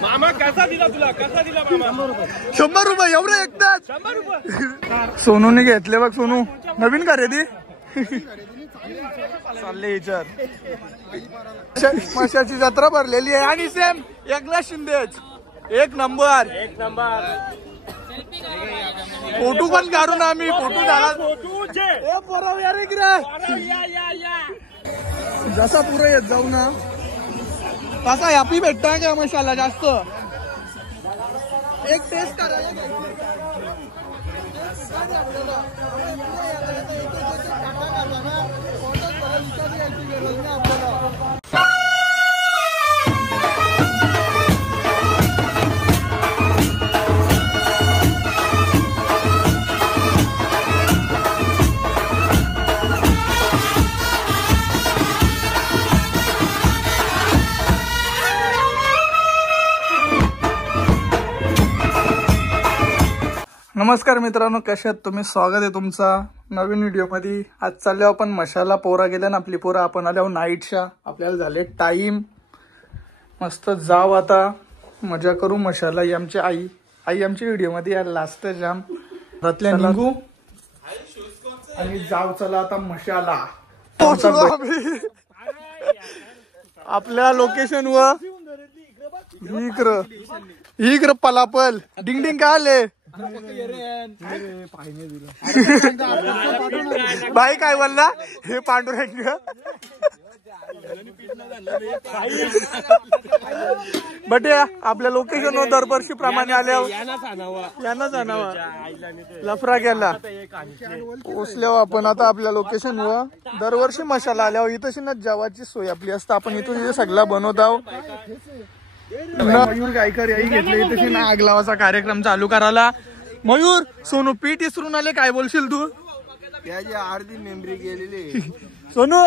मामा कसा दिला तुला, कसा दिला मामा? 100 रुपये एवढं एकदाच. 100 रुपये सोनूने घेतले बघ. सोनू नवीन खरेदी चालले विचार. माशाची जत्रा भरलेली आहे आणि सेम एकला शिंदेच एक नंबर. फोटो पण काढून आम्ही. फोटो झाला जसा पुरा येत जाऊ ना तसा हॅपी भेटता का मशाला जास्त. एक टेस्ट करायला नमस्कार मित्रांनो, कशात तुम्ही? स्वागत आहे तुमचा नवीन व्हिडिओ मध्ये. आज चाललो आपण मशाला. पोरा गेल्या ना आपली पोरा. आपण आलो नाईटच्या. आपल्याला झाले टाइम. मस्त जाव आता मजा करू मशाला. ही आमची आई आमची व्हिडिओ मध्ये यायला लास्ट जाम रातल्या निघू आणि जाव. चला आता मशाला. आपल्या लोकेशन वर इकडं पलापल डिंग डिंग काय आले बाई. काय बोलला हे पांडुरंग? बट आपल्या लोकेशन वर दरवर्षी प्रमाणे आल्यावर यांना जाणावा लफरा गेला पोचल्यावर आपण आता आपल्या लोकेशन वर दरवर्षी मशाला आल्यावर इथं ना जेवाची सोय आपली असतं. आपण इथून सगळा बनवत आहोत. मयूर गायकर याही घेतले तशी ना आग लावायचा कार्यक्रम चालू करायला. मयूर सोनू पीठ इसरून आले. काय बोलशील तू? त्याची अर्धी मेमरी गेलेली. सोनू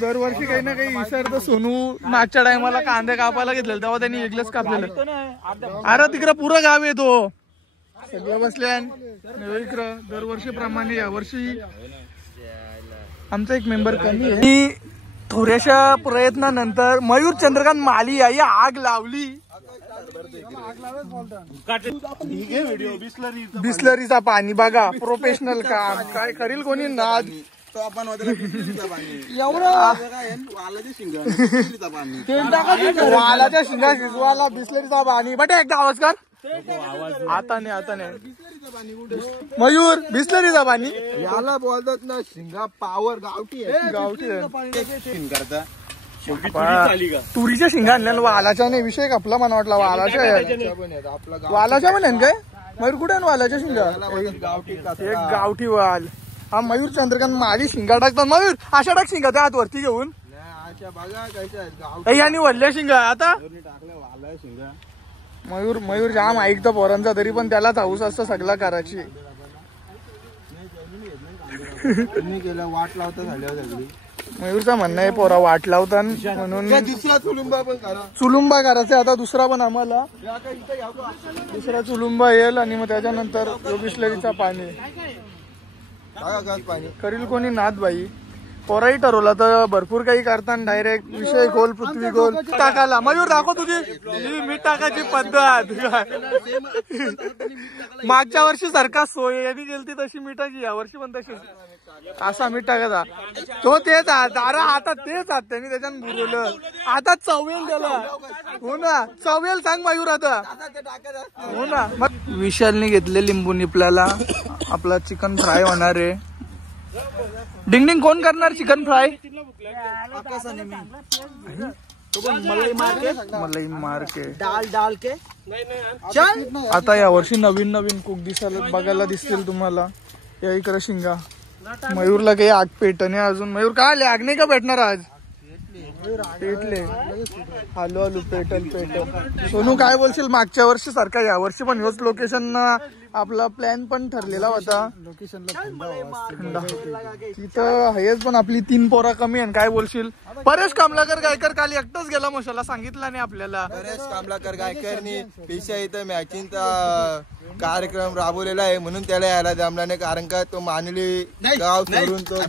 दरवर्षी काही ना काही विसरतो. सोनू मागच्या टायमाला कांदे कापायला घेतलेले तेव्हा त्यांनी एकलेच कापलेलं. अरे तिकडं पुरं गाव येतो सगळं बसल्या इकडं. दरवर्षी प्रमाणे यावर्षी आमचा एक मेंबर कमी आहे. थोड्याशा प्रयत्नानंतर मयूर चंद्रकांत माली याही आग लावली. बिस्लरीचा पाणी बघा. प्रोफेशनल काम काय करील कोणी नाद. वालाच्या शिंगा शिजवाला बिस्लरीचा पाणी. बट एकदा आवाज कर. आता नाही मयूर बिस्लरीचा पाणी याला बोलतात ना शिंगा पावर. गावठी तुरीच्या शिंगा आणल्या. वालाच्या नाही विषय आपला मला वाटला वालाच्या पण काय. मयूर कुठे वालाच्या शिंगा? एक गावठी वाल. हा मयूर चंद्रकांत माझी शिंगा टाकतात. मयूर अशा टाक शिंगा त्या हात वरती घेऊन. आणि वल्ल्या शिंगा आता मयूर जाम ऐकतो पोरांचा. तरी पण त्यालाच हाऊस असतं सगळा करायची. वाट लावता झाल्यावर सगळी. मयूरचा म्हणणं आहे पोरा वाट लावता म्हणून दुसरा चुलुंबा पण करा. चुलुंबा करायचा आता दुसरा पण आम्हाला. दुसरा चुलुंबा येईल आणि मग त्याच्यानंतर बिस्लरीचा पाणी करील कोणी नाद बाई. पोराही ठरवला तर भरपूर काही करताना डायरेक्ट विषय गोल पृथ्वी गोल टाकायला. मयूर दाखव तुझी मीठ टाकायची पद्धत. मागच्या वर्षी सारखा सोय यांनी गेलती तशी मिठाची या वर्षी पण तशी असा मीठ टाकायचा. तो तेच दारा आता तेच आहात त्यांनी त्याच्यानं बुरवलं. आता चवेल त्याला. हो ना चवेल सांग मयूर आता. हो ना. मग विशालने घेतले लिंबू निपल्याला. आपला चिकन फ्राय होणार आहे. डिंग डिंग कोण करणार चिकन फ्राय? मलाई मार्के डाल के आता यावर्षी नवीन कुक दिसायला बघायला दिसतील तुम्हाला. या इकडे शिंगा. मयूरला काही आग पेटणे अजून. मयूर काय आले आग नाही का भेटणार आज? पेटले. आलो पेटल. सोनू काय बोलशील? मागच्या वर्षी सारखा या वर्षी पण ह्योच लोकेशन आपला प्लॅन पण ठरलेला होता लोकेशनला तिथं हेच, पण आपली 3 पोरा कमी आहे. काय बोलशील? परेश कामलाकर गायकर काल एकटाच गेला मशाला, सांगितलं नाही आपल्याला. परेश कामलाकर गायकरनी पेशा इथं मॅचिंगचा कार्यक्रम राबवलेला आहे म्हणून त्याला यायला जमला नाही, कारण का तो मानली गाव सोडून तो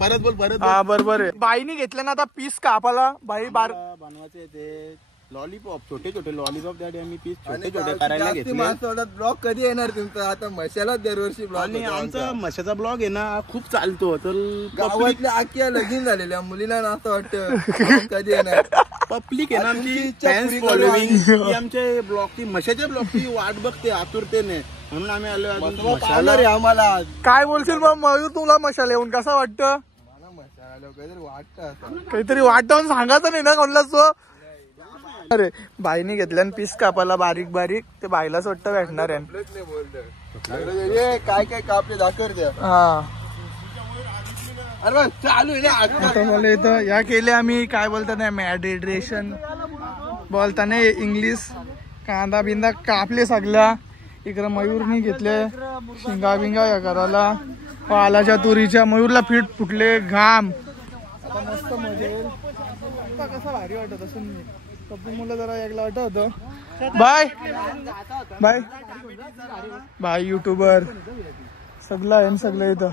परत बोल परत. हा बरोबर आहे. बाईनी घेतलं ना आता पीस कापाला. बाई बार बनवायचे ते लॉलीपॉप, छोटे छोटे लॉलीपॉप त्या आम्ही पीस छोटे छोटे करायला घेतले. ब्लॉग कधी येणार तुमचा? आता मशाला दरवर्षी ब्लॉग. आणि आमचा मशाचा ब्लॉग आहे ना खूप चालतो, तर गावातल्या आख्या लगीन झालेल्या मुलीला ना असं वाटतं कधी येणार. पब्लिक आहे ना आमची फॅन्स फॉलोविंग आमचे ब्लॉगची मशाच्या ब्लॉगची वाट बघते आतुरतेने, म्हणून आम्ही आलो मशाला आम्हाला. काय बोलशील मग मयूर, तुला मशाला येऊन कसं वाटतं? मला मशाला काहीतरी वाटतं, काहीतरी वाटवून सांगायचं नाही ना कोणालाच तो. अरे बाईने घेतल्या पीस कापाला बारीक बारीक, ते बाईलाच वाटतं भेटणार आहे. काय काय कापले दाखर द्या. हा अरे चालू आहे आता मला इथं या केले आम्ही, काय बोलताना मॅडिटेशन बोलताना इंग्लिश. कांदा बिंदा कापले सगळ्या. इकडं मयूरनी घेतले शिंगा बिंगा या करायला. पालाच्या तुरीच्या मयूरला फिट फुटले घाम. आता मस्त मजा येईल. आता कसं भारी वाटत असं कप्पू मुलं जरा एकला वाटत होतं. बाय बाय बाय युट्यूबर सगळं आहे सगळं इथं.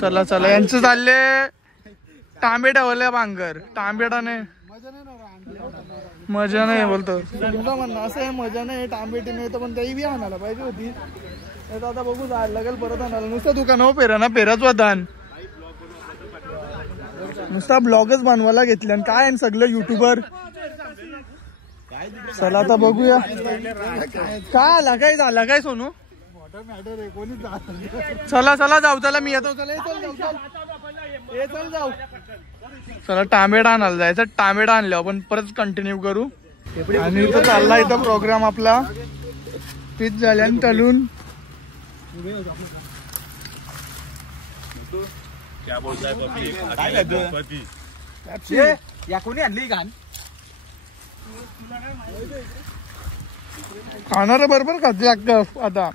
चला चला यांचं चालले तांबेटावल्या बांगर. तांबेटाने मजा नाही बोलतो म्हणणं असं आहे. मजा नाही तांबेटी नाही तर, पण त्याही बी आणायला पाहिजे होती. आता बघू जायला लागेल परत आणायला. नुसतं दुकान हो पेरा ना पेराच वादान, नुसता ब्लॉगच बनवायला घेतले. आणि काय सगळं युट्यूबर. चला आता बघूया काय आला काय झाला काय सोनू. चला चला जाऊ. चला मी येतो. चल जाऊ. चला टामेडा आणायला जायचं. टामेडा आणले आपण परत कंटिन्यू करू. आणि इथं चालला इथं प्रोग्राम आपला. पीच झाल्यान तलून या कोणी आणली घाण खाणार बरोबर खाते आता.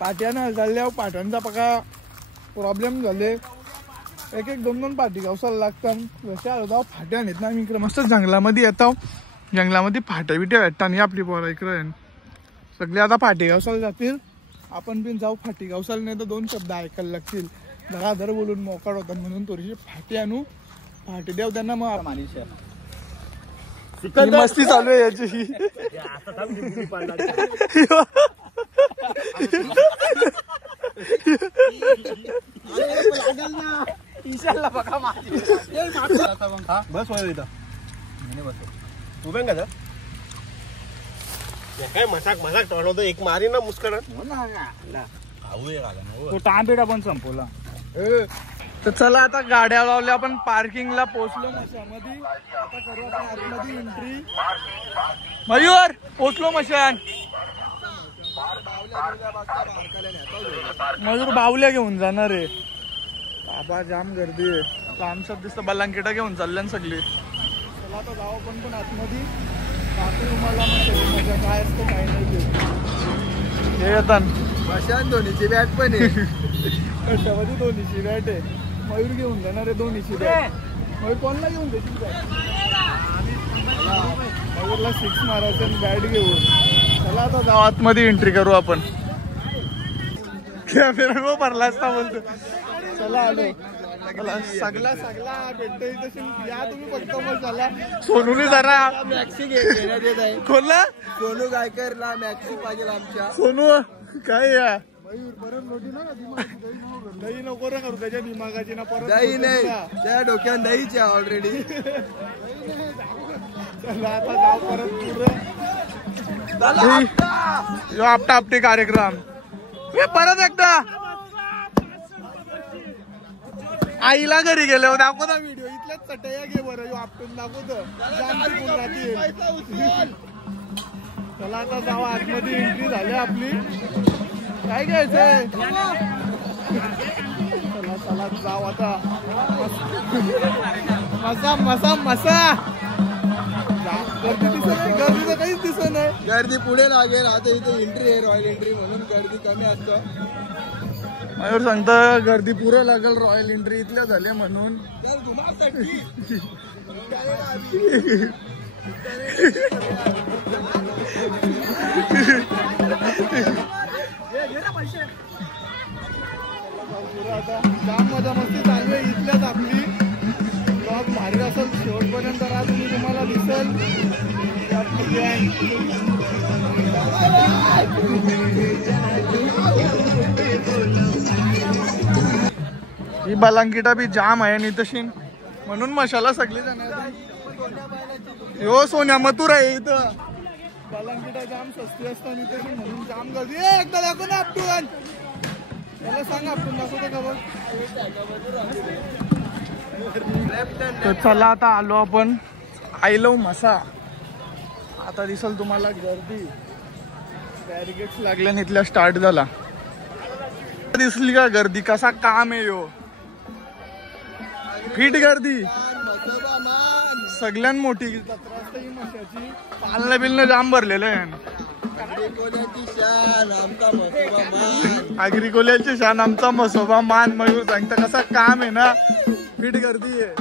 पाट्यानं चालल्या पाट्यांचा पका प्रॉब्लेम झाले. एक एक दोन दोन पाठी गावसाला लागतात. जशा जाऊ फाट्या नेत ना आम्ही इकडे मस्त जंगलामध्ये येतो. जंगलामध्ये फाट्या बिट्या भेटतात. आणि आपली पोरं इकडे सगळे आता फाटी गावसाला जातील. आपण पण जाऊ फाटी गावसाला. नाही तर 2 शब्द ऐकायला लागतील. धराधर बोलून मोकाट होतात म्हणून थोडीशी फाटी आणू. फाटी देव त्यांना. मग मस्ती चालू आहे याची. बस उभे का काय मजाक मजाक टळवतो. एक मारी ना मुस्करा तांबेडा पण संपवला. तर चला आता गाड्या लावल्या. आपण पार्किंगला पोहोचलो मशामध्ये. आता करू आपण आतमध्ये एंट्री. मयूर पोहोचलो मशान. मयूर बावल्या घेऊन जाणार आहे. बाबा जाम गर्दी आहे. आमच्यात दिसतं बलांकेटा घेऊन चालल्या सगळी. चला आता जाऊ पण आतमध्ये. बाकी तुम्हाला मजा काय असतं काय नाही. हे येतात मशान धोनीची बॅट पण आहे. कशामध्ये दोन्हीची बॅट आहे. मयूर घेऊन जाणार आहे दोन्हीची बॅट. मयूर कोणला घेऊन देतील बॅट. मयूरला 6 मारायचं आणि बॅट घेऊन. चला आता जाऊ आतमध्ये एंट्री करू आपण. कॅमेरा भरला असता बोलतो. चला आलो. सगळा भेटतो इथं. या तुम्ही फक्त मग चला. सोनूने जरा मॅक्सी घेण्यात येत आहे. खोलला. सोनू गायकरला मॅक्सी पाहिजे आमच्या. सोनू काय या दही नको रे करू त्याच्या दिमागाची ना. परत दही नाही त्या डोक्यात दहीची ऑलरेडी. चला आता जाऊ परत. आपटा आपटे कार्यक्रम परत एकदा. आईला घरी गेल्यावर दाखवता व्हिडिओ. इथल्याच चटया घे बरं. आपटून दाखवतो. चला आता जाऊ आतमध्ये. एंट्री झाली आपली. काय घ्यायचंय. चला चला जाऊ आता. मसा मसा मसा. गर्दी तर काहीच दिसत नाही. गर्दी पुढे लागेल. आता इथे एंट्री आहे रॉयल एंट्री म्हणून गर्दी कमी असतं. मयूर सांगता गर्दी पुरं लागेल रॉयल एंट्री इथल्या झाल्या म्हणून. जाम मजा मस्ती चालू आहे इथल्याच आपली. ब्लॉग भारी असेल शेवटपर्यंत राहा तुम्ही. तुम्हाला दिसेल ही बालांकिटा बी जाम आहे तशी म्हणून मशाला सगळी जण. हो सोन्या मथुर आहे इथं. बालांकिटा जाम स्वस्ती असतात तशी म्हणून जाम गर्दी. एकदा दाखव ना आपटून. मला सांग आपटून दाखवतो का बघ. तर चला आता आलो आपण आय लव्ह मसा. आता दिसल तुम्हाला गर्दी. बॅरिकेड्स लागल्याने इथल्या स्टार्ट झाला. दिसली का गर्दी कसा काम आहे यो. फिट गर्दी सगळ्यात मोठी. पालना बिलनं जाम भरलेलं आहे. अग्रिकोल्याची शान आमचा मसोबा मान. मयूर सांगता कसा काम आहे ना. फिट गर्दी आहे.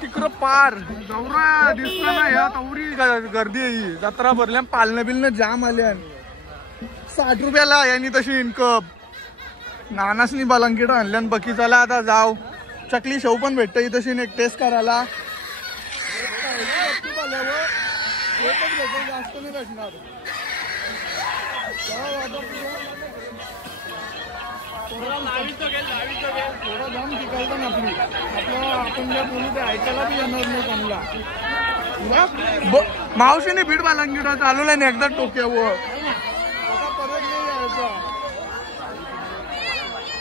तिकडं पार जवरा दिसला ना या तवरी गर्दी आहे. जत्रा भरल्या पालना बिलनं जाम आल्या. 60 रुपयाला यांनी तशी इन्कम. नानासनी बालांकिटा आणल्यान बकी. चला आता जाव. चकली शेव पण भेटत तशी एक टेस्ट करायला. जास्त नाही भेटणार. थोडा जाम टिकायचा ना आपली. आपल्याला आपण जे बोलू ते ऐकायला बी येणार नाही चांगला. मावशीने भीड बालांकिटा चालवलाय ना एकदा टोक्यावर. आता परत नाही यायचा.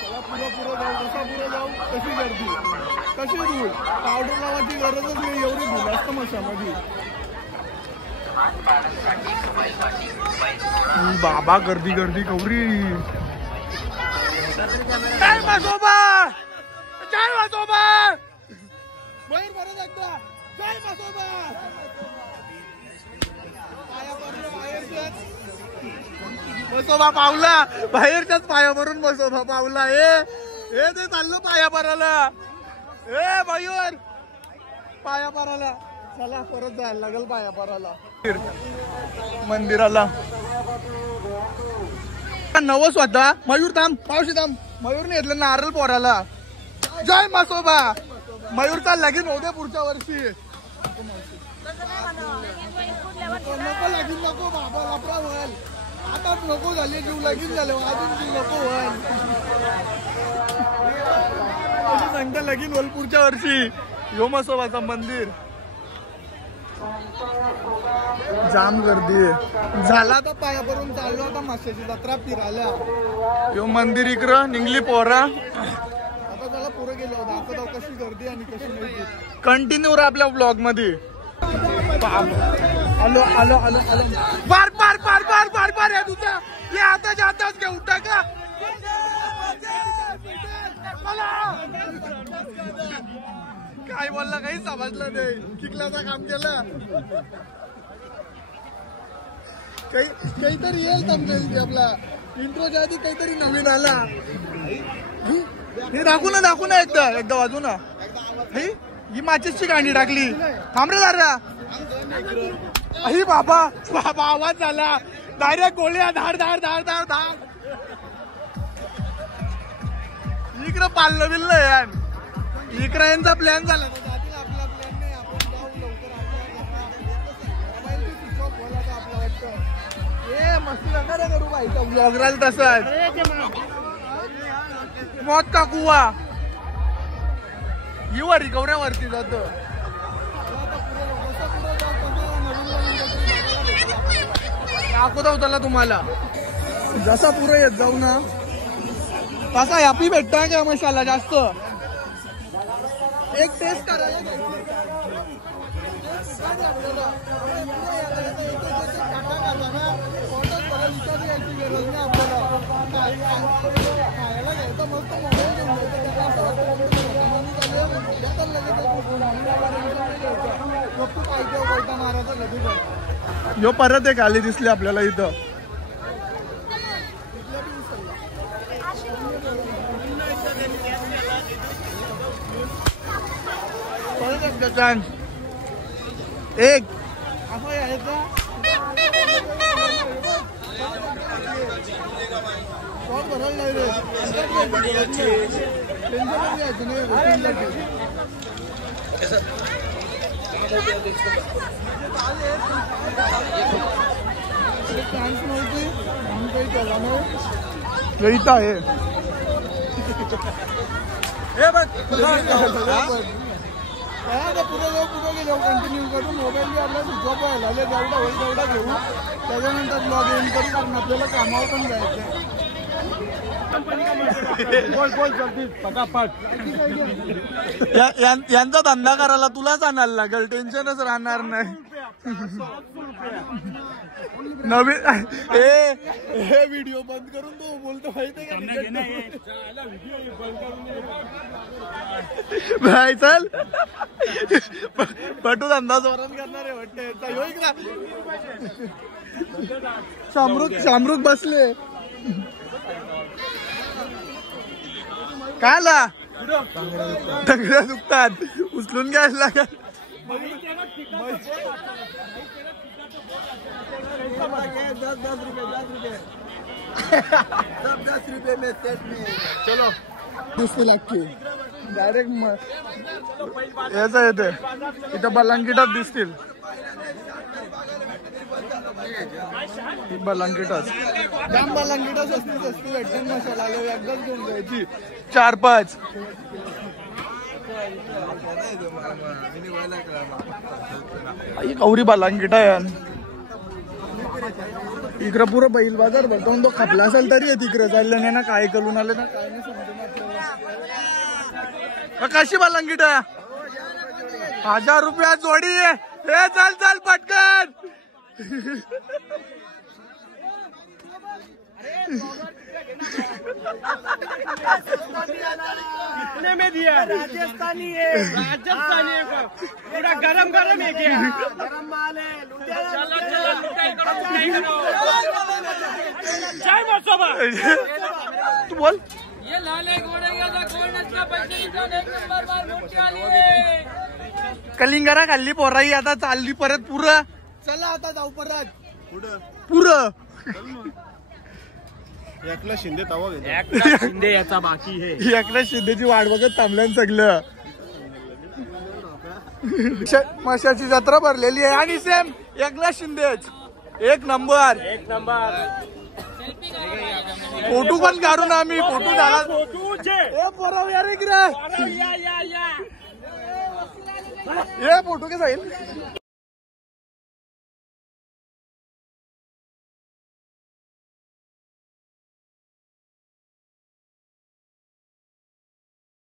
चला पुढं जाऊ. कसा पुढं जाऊ कशी गर्दी कशी धूळ. पावडर लावायची गरजच नाही. एवढी धूळ असतं मशामध्ये. बाबा गर्दी गर्दी कवरी. जय मसोबा. जय मसोबा. बाहेर परत एकदा जय मसोबा. मसोबा पावला. बाहेरच्याच पायावरून मसोबा पावला. हे ते चाललो पाया पराला. मयूर पाया पराला. चला परत जायला लागेल पाया पराला मंदिराला. नवं स्वतः मयूर थांब. पावशी थांब. मयूरने घेतलं नारळ पोराला. जय मसोबा. मयूर चालला की नव्हते पुढच्या वर्षी. नको लागीन नको बाबा वापरा व्हाल. आता नको झाले जीव लागीन झाले. अजून जीव नको व्हाल. अशी सांगता लगीन होल पुढच्या वर्षी. यो मसोबाचं मंदिर जाम गर्दी आहे. झाला आता पायावरून चाललो. आता माशाची जत्रा फिरायला. यो मंदिर इकडं निघली पोरा. आता त्याला पोरं गेलो. दाखवतो कशी गर्दी आणि कशी नाही. कंटिन्यू राहा आपल्या ब्लॉग मध्ये. आलो आलो आलो आलो. बार बार बार बार बार बार आहे तुझा. ये आताच आताच घे. उठा का काय बोलला काही समजलं नाही. चिखलाचं काम केलं. काहीतरी येईल thumbnail आपला. इंट्रोच्या आधी काहीतरी नवीन आला. हे दाखवू ना एकदा वाजू ना. ही माचीसची गांडी टाकली. थांब रे दारा. अही बाबा बाबा आवाज झाला. डायरेक्ट गोळ्या धाड धाड धाड धाड धाड. इकडं पाललं बिललं यार. इकडं यांचा प्लॅन झाला. आपला प्लॅन नाही. आपण जाऊ लवकर. आपला वाटतं मस्ती नका करू बाई. ब्लॉग राहील तसंच. मौत का कुवा युवा रिकवऱ्यावरती जातो. दाखवतो त्याला तुम्हाला. जसा पुरं येत जाऊ ना तसा हॅपी भेटता का मशाला जास्त. एक टेस्ट करायला यो परत एक आली दिसली आपल्याला इथं. चान्स एक असं यायचं चान्स नव्हती म्हणून काही केला नाही. इथं आहे पुढे गेलो कंटिन्यू करून मोबाईल बी आपला स्विच ऑफ व्हायला जेवढा होईल तेवढा घेऊ. त्याच्यानंतर लॉग इन करू कारण आपल्याला कामावर पण जायचं. यांचा धंदा करायला तुलाच आणायला लागेल. टेन्शनच राहणार नाही. नवीन हे व्हिडिओ बंद करून तो बोलतो माहिती भाई चल पटू धंदा जोरात करणार आहे वाटते. शामरुख बसले काय ला टंगड्या दुखतात उचलून घ्यायला लागत. 10 रुपये में सेट में चलो 20 लाख की डायरेक्ट याचा येते. इथं बलांकिटात दिसतील बलांकिटाच जाम बलांकिटाच असते भेटते मसाला एकदाच घेऊन जायची 4-5. गौरी बलांकिटा यार इकडं पुरं बैल बाजार भरतो. तो खपला असेल तरी तिकडे चाललं नाही ना काय करून आले ना काय नाही समजून. कशी बलांकिटा 1000 रुपया जोडी. हे चाल चाल पटकन. में दिया राजस्थानी है पूरा गरम गरम है क्या गरम माल है. चलो चलो जय मसोबा तू बोल. ये लाले घोड़े का कोण नसला पैसे एक नंबर माल मोठी आली आहे. कलिंगरा खाल्ली पोराई आता चालली परत पुरं. चला आता जाऊ परत पुरं. एकला शिंदे तवा शिंदे याचा बाकी है. एकनाथ शिंदेची वाट बघत थांबल्यान सगळं. मशाची जत्रा भरलेली आहे आणि सेम एकनाथ शिंदेच एक नंबर. फोटो पण काढून आम्ही फोटो झाला बरोबर यार इकडे हे फोटो कसा येईल